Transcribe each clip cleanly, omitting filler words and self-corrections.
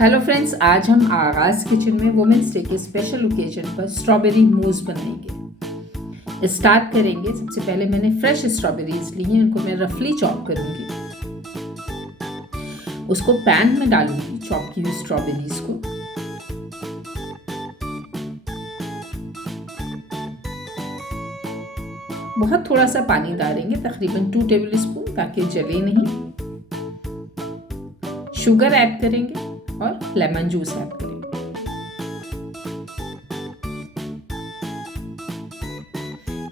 Hello friends, आज हम आगाज़ किचन में वुमेंस डे के स्पेशल ओकेजन पर स्ट्रॉबेरी मूस बनाएंगे। स्टार्ट करेंगे। सबसे पहले मैंने फ्रेश स्ट्रॉबेरीज ली हैं, उनको मैं रफली चॉप करूंगी। उसको पैन में डालूंगी चॉप की हुई स्ट्रॉबेरीज को। बहुत थोड़ा सा पानी डालेंगे, तकरीबन 2 टेबल स्पून, ताकि जले नहीं। शुगर ऐड करेंगे और लेमन जूस ऐड करेंगे।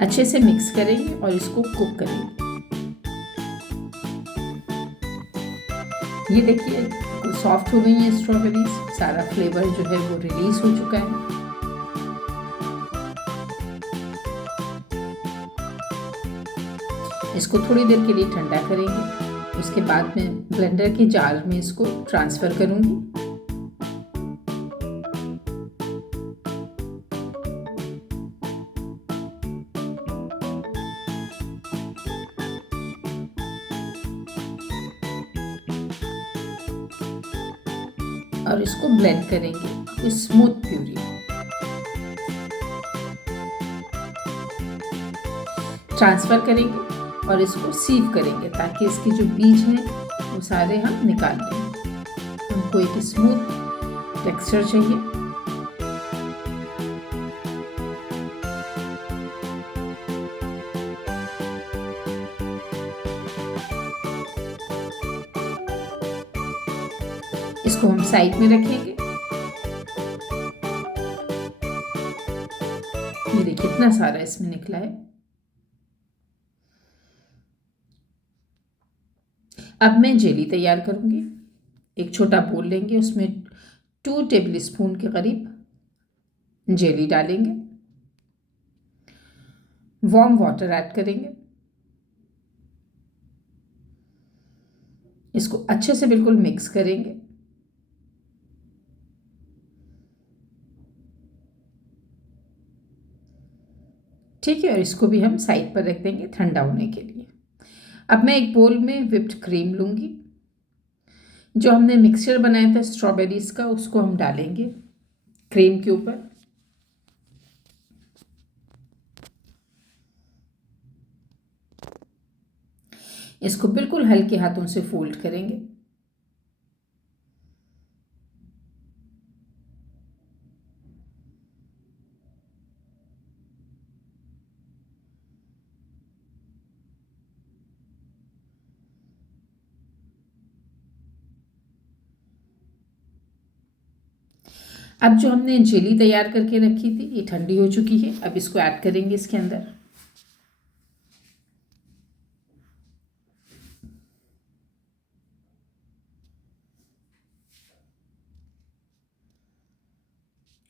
अच्छे से मिक्स करेंगे और इसको कुक करेंगे। ये देखिए सॉफ्ट हो गई है स्ट्रॉबेरीज, सारा फ्लेवर जो है वो रिलीज हो चुका है। इसको थोड़ी देर के लिए ठंडा करेंगे। उसके बाद मैं ब्लेंडर के जार में इसको ट्रांसफ़र करूंगी। और इसको ब्लेंड करेंगे स्मूथ प्यूरी। ट्रांसफ़र करेंगे और इसको सीव करेंगे, ताकि इसके जो बीज हैं वो सारे हम निकाल लेंगे। हमको एक स्मूथ टेक्सचर चाहिए। इसको हम साइड में रखेंगे। ये देखिए कितना सारा इसमें निकला है। अब मैं जेली तैयार करूंगी। एक छोटा बोल लेंगे, उसमें 2 टेबल स्पून के करीब जेली डालेंगे। वार्म वाटर ऐड करेंगे। इसको अच्छे से बिल्कुल मिक्स करेंगे। ठीक है, और इसको भी हम साइड पर रख देंगे ठंडा होने के लिए। अब मैं एक बोल में व्हिप्ड क्रीम लूँगी। जो हमने मिक्सचर बनाया था स्ट्रॉबेरीज का, उसको हम डालेंगे क्रीम के ऊपर। इसको बिल्कुल हल्के हाथों से फोल्ड करेंगे। अब जो हमने जेली तैयार करके रखी थी, ये ठंडी हो चुकी है। अब इसको ऐड करेंगे इसके अंदर।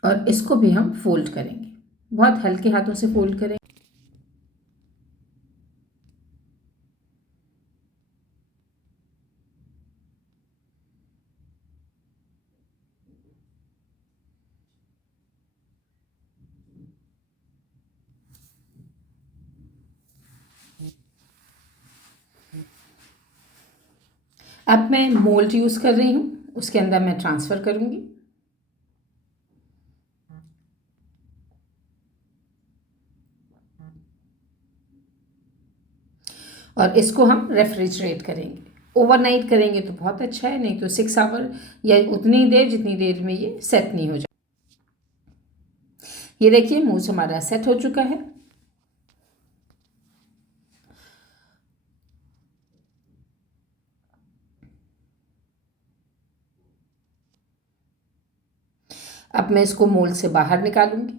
और इसको भी हम फोल्ड करेंगे, बहुत हल्के हाथों से फोल्ड करेंगे। अब मैं मोल्ड यूज़ कर रही हूँ, उसके अंदर मैं ट्रांसफ़र करूँगी। और इसको हम रेफ्रिजरेट करेंगे। ओवरनाइट करेंगे तो बहुत अच्छा है, नहीं तो 6 आवर या उतनी देर जितनी देर में ये सेट नहीं हो जाए। ये देखिए मूस हमारा सेट हो चुका है। अब मैं इसको मोल्ड से बाहर निकालूंगी।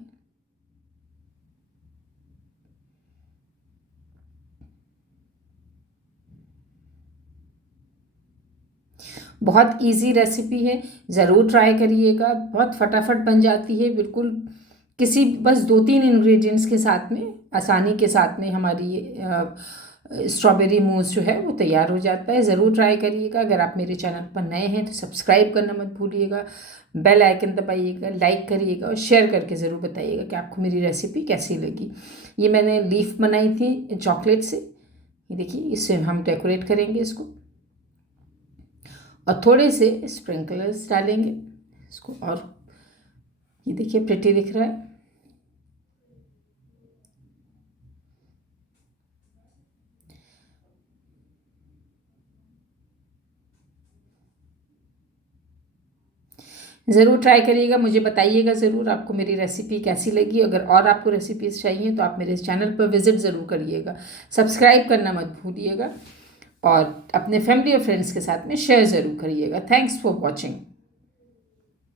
बहुत इजी रेसिपी है, ज़रूर ट्राई करिएगा। बहुत फटाफट बन जाती है, बिल्कुल किसी बस 2-3 इंग्रेडिएंट्स के साथ में, आसानी के साथ में हमारी स्ट्रॉबेरी मूस जो है वो तैयार हो जाता है। ज़रूर ट्राई करिएगा। अगर आप मेरे चैनल पर नए हैं तो सब्सक्राइब करना मत भूलिएगा, बेल आइकन दबाइएगा, लाइक करिएगा और शेयर करके ज़रूर बताइएगा कि आपको मेरी रेसिपी कैसी लगी। ये मैंने लीफ बनाई थी चॉकलेट से। ये देखिए, इससे हम डेकोरेट करेंगे इसको। और थोड़े से स्प्रिंकलर्स डालेंगे इसको, और ये देखिए प्रिटी दिख रहा है। ज़रूर ट्राई करिएगा, मुझे बताइएगा ज़रूर आपको मेरी रेसिपी कैसी लगी। अगर और आपको रेसिपीज़ चाहिए तो आप मेरे इस चैनल पर विज़िट ज़रूर करिएगा, सब्सक्राइब करना मत भूलिएगा और अपने फैमिली और फ्रेंड्स के साथ में शेयर ज़रूर करिएगा। Thanks for watching.